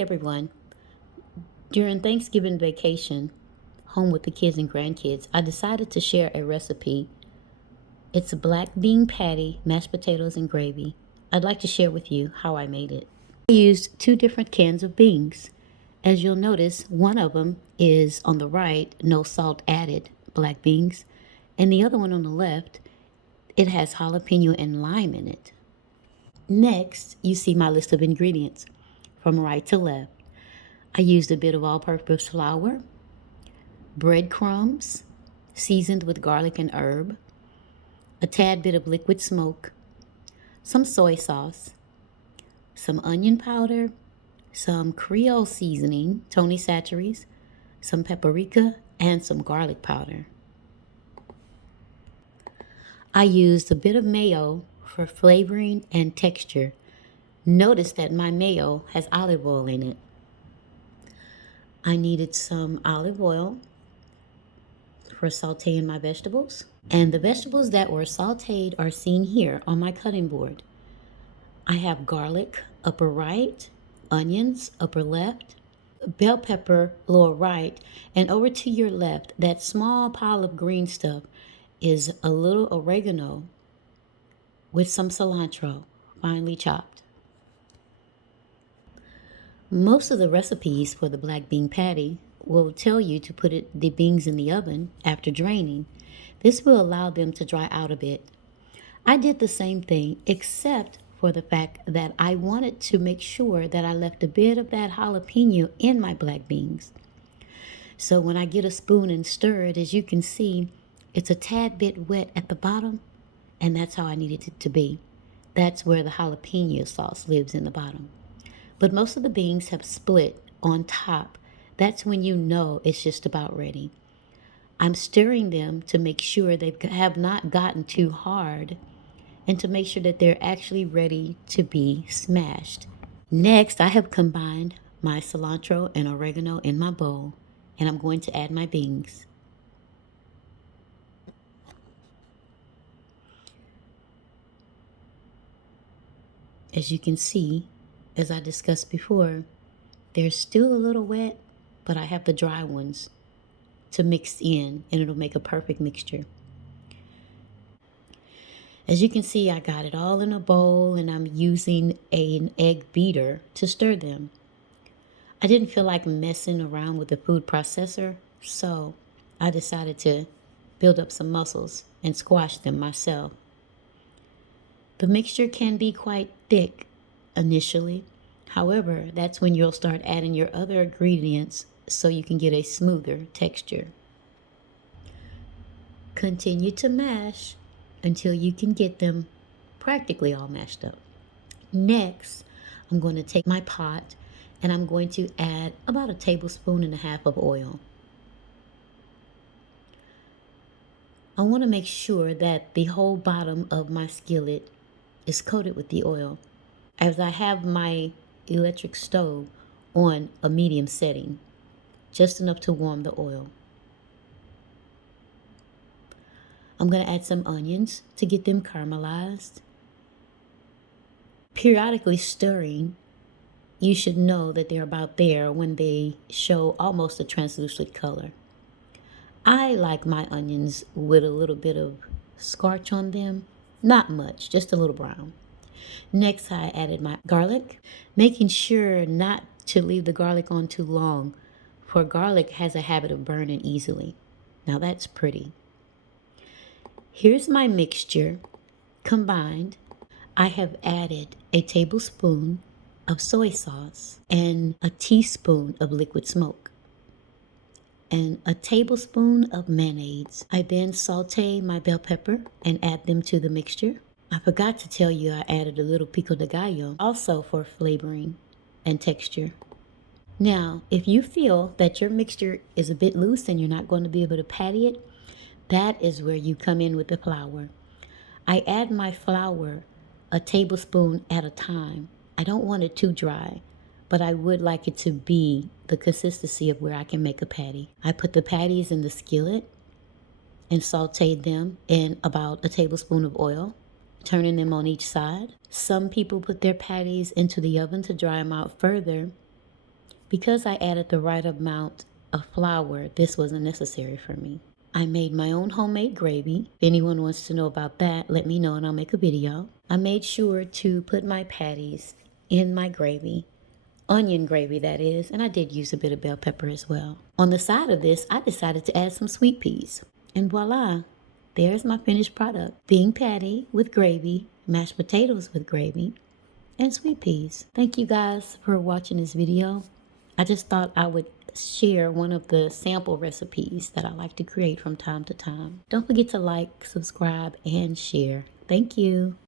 everyone. During Thanksgiving vacation, home with the kids and grandkids, I decided to share a recipe. It's a black bean patty, mashed potatoes, and gravy. I'd like to share with you how I made it. I used two different cans of beans. As you'll notice, one of them is on the right, no salt added, black beans, and the other one on the left, it has jalapeno and lime in it. Next, you see my list of ingredients from right to left. I used a bit of all-purpose flour, breadcrumbs seasoned with garlic and herb, a tad bit of liquid smoke, some soy sauce, some onion powder, some Creole seasoning, Tony Chachere's, some paprika, and some garlic powder. I used a bit of mayo for flavoring and texture. Notice that my mayo has olive oil in it. I needed some olive oil for sauteing my vegetables. And the vegetables that were sauteed are seen here on my cutting board. I have garlic, upper right, onions, upper left, bell pepper, lower right, and over to your left, that small pile of green stuff is a little oregano with some cilantro, finely chopped. Most of the recipes for the black bean patty will tell you to put the beans in the oven after draining. This will allow them to dry out a bit. I did the same thing, except for the fact that I wanted to make sure that I left a bit of that jalapeno in my black beans. So when I get a spoon and stir it, as you can see, it's a tad bit wet at the bottom, and that's how I needed it to be. That's where the jalapeno sauce lives, in the bottom. But most of the beans have split on top. That's when you know it's just about ready. I'm stirring them to make sure they have not gotten too hard and to make sure that they're actually ready to be smashed. Next, I have combined my cilantro and oregano in my bowl, and I'm going to add my beans. As you can see, as I discussed before, they're still a little wet, but I have the dry ones to mix in, and it'll make a perfect mixture. As you can see, I got it all in a bowl, and I'm using an egg beater to stir them. I didn't feel like messing around with the food processor, so I decided to build up some muscles and squash them myself. The mixture can be quite thick initially. However, that's when you'll start adding your other ingredients so you can get a smoother texture. Continue to mash until you can get them practically all mashed up. Next, I'm going to take my pot and I'm going to add about 1.5 tablespoons of oil. I want to make sure that the whole bottom of my skillet is coated with the oil, as I have my electric stove on a medium setting, just enough to warm the oil. I'm going to add some onions to get them caramelized. Periodically stirring, you should know that they're about there when they show almost a translucent color. I like my onions with a little bit of scorch on them, not much, just a little brown. Next, I added my garlic, making sure not to leave the garlic on too long, for garlic has a habit of burning easily. Now that's pretty. Here's my mixture combined. I have added 1 tablespoon of soy sauce and 1 teaspoon of liquid smoke and 1 tablespoon of mayonnaise. I then saute my bell pepper and add them to the mixture. I forgot to tell you I added a little pico de gallo also for flavoring and texture. Now, if you feel that your mixture is a bit loose and you're not going to be able to patty it, that is where you come in with the flour. I add my flour 1 tablespoon at a time. I don't want it too dry, but I would like it to be the consistency of where I can make a patty. I put the patties in the skillet and sauteed them in about 1 tablespoon of oil, turning them on each side. Some people put their patties into the oven to dry them out further. Because I added the right amount of flour, this wasn't necessary for me. I made my own homemade gravy. If anyone wants to know about that, let me know and I'll make a video. I made sure to put my patties in my gravy, onion gravy that is, and I did use a bit of bell pepper as well. On the side of this, I decided to add some sweet peas. And voila, there's my finished product. Bean patty with gravy, mashed potatoes with gravy, and sweet peas. Thank you guys for watching this video. I just thought I would share one of the sample recipes that I like to create from time to time. Don't forget to like, subscribe, and share. Thank you.